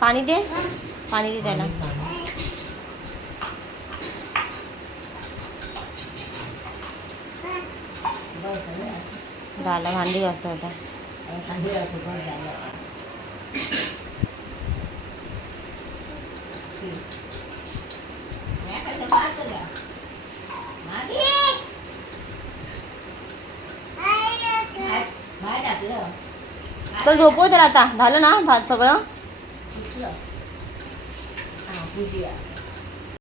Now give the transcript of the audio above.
पाणी दे, पाणी दे त्याला. झालं, भांडी घासतो आता. चल झोपव त्याला आता. झालं ना सगळं.